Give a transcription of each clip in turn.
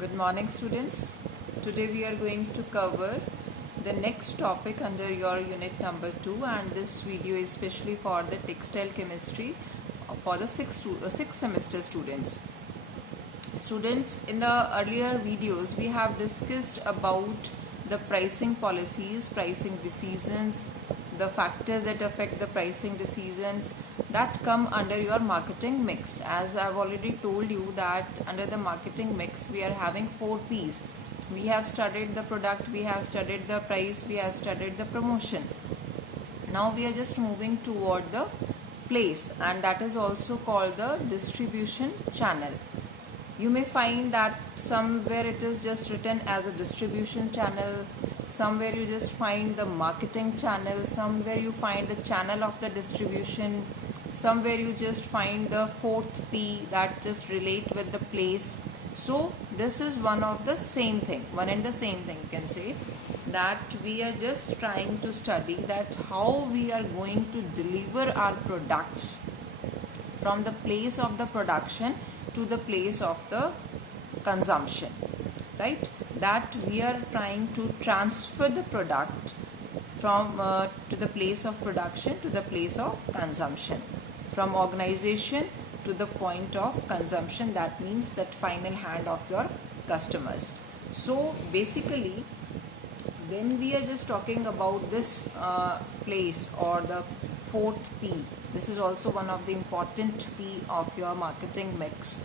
Good morning, students. Today we are going to cover the next topic under your unit number 2, and this video is especially for the textile chemistry for the sixth semester students. Students, in the earlier videos we have discussed about the pricing policies, pricing decisions, the factors that affect the pricing decisions that come under your marketing mix. As I've already told you that under the marketing mix we are having 4 P's. We have studied the product, we have studied the price, we have studied the promotion. Now we are just moving toward the place, and that is also called the distribution channel. You may find that somewhere it is just written as a distribution channel, somewhere you just find the marketing channel, somewhere you find the channel of the distribution, somewhere you just find the 4th P that just relate with the place. So this is one and the same thing you can say, that we are just trying to study that how we are going to deliver our products from the place of the production to the place of the consumption, right? That we are trying to transfer the product from to the place of production to the place of consumption, from organization to the point of consumption, that means that final hand of your customers. So basically when we are just talking about this place or the 4th P, this is also one of the important P of your marketing mix,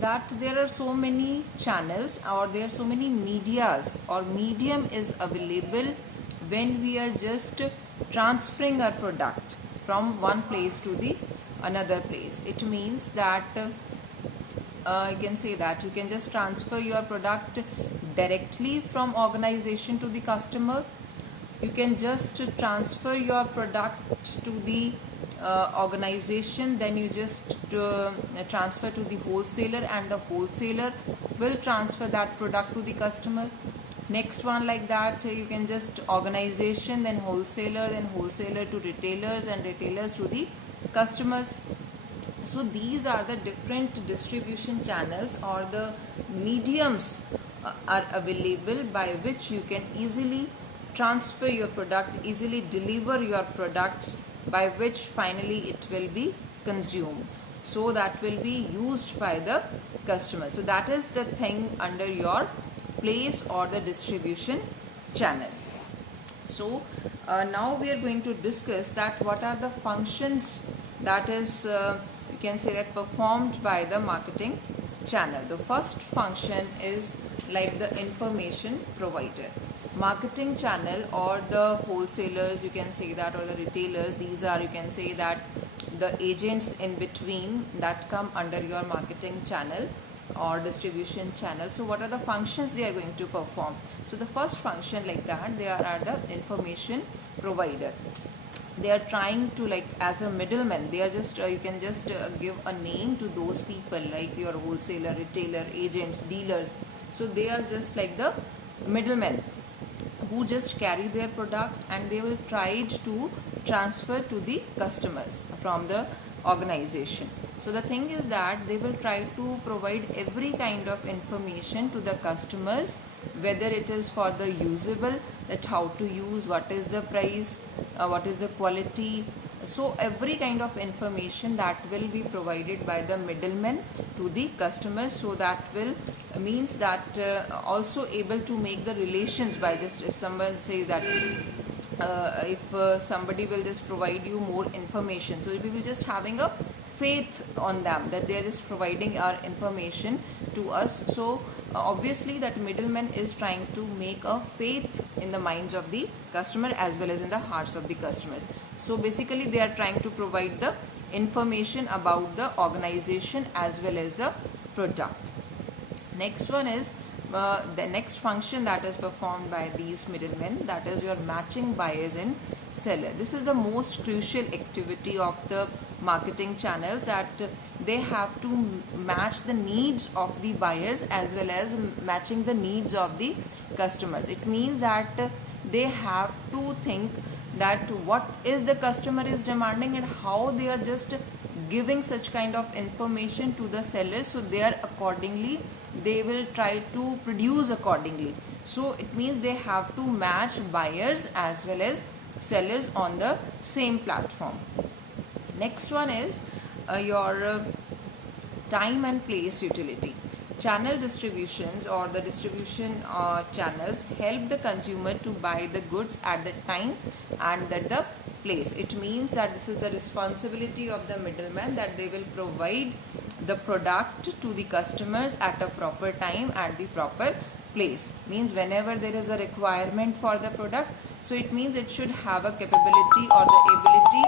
that there are so many channels or there are so many medias or medium is available when we are just transferring our product from one place to the another place. It means that you can say that you can just transfer your product directly from organization to the customer. You can just transfer your product to the organization, then you just transfer to the wholesaler, and the wholesaler will transfer that product to the customer. Next one like that, you can just organization, then wholesaler to retailers, and retailers to the customers. So these are the different distribution channels or the mediums are available by which you can easily transfer your product, easily deliver your products, by which finally it will be consumed. So that will be used by the customer. So that is the thing under your place or the distribution channel. So now we are going to discuss that what are the functions that is you can say that performed by the marketing channel. The first function is like the information provider. Marketing channel or the wholesalers, you can say that, or the retailers, these are, you can say that, the agents in between that come under your marketing channel or distribution channel. So what are the functions they are going to perform? So the first function like that, they are the information provider. They are trying to, like, as a middleman, they are just you can just give a name to those people like your wholesaler, retailer, agents, dealers. So they are just like the middlemen who just carry their product, and they will try to transfer to the customers from the organization. So the thing is that they will try to provide every kind of information to the customers, whether it is for the usable, that how to use, what is the price, what is the quality. So every kind of information that will be provided by the middleman to the customer. So that will means that also able to make the relations by just, if someone says that if somebody will just provide you more information, so we will just having a faith on them that they are just providing our information to us. So obviously that middleman is trying to make a faith in the minds of the customer as well as in the hearts of the customers. So basically they are trying to provide the information about the organization as well as the product. Next one is the next function that is performed by these middlemen, that is your matching buyers and seller. This is the most crucial activity of the marketing channels, that they have to match the needs of the buyers as well as matching the needs of the customers. It means that they have to think that what is the customer is demanding and how they are just giving such kind of information to the sellers, so they are accordingly, they will try to produce accordingly. So it means they have to match buyers as well as sellers on the same platform. Next one is your time and place utility. Channel distributions or the distribution channels help the consumer to buy the goods at the time and at the place. It means that this is the responsibility of the middleman, that they will provide the product to the customers at a proper time at the proper place. Means whenever there is a requirement for the product, so it means it should have a capability or the ability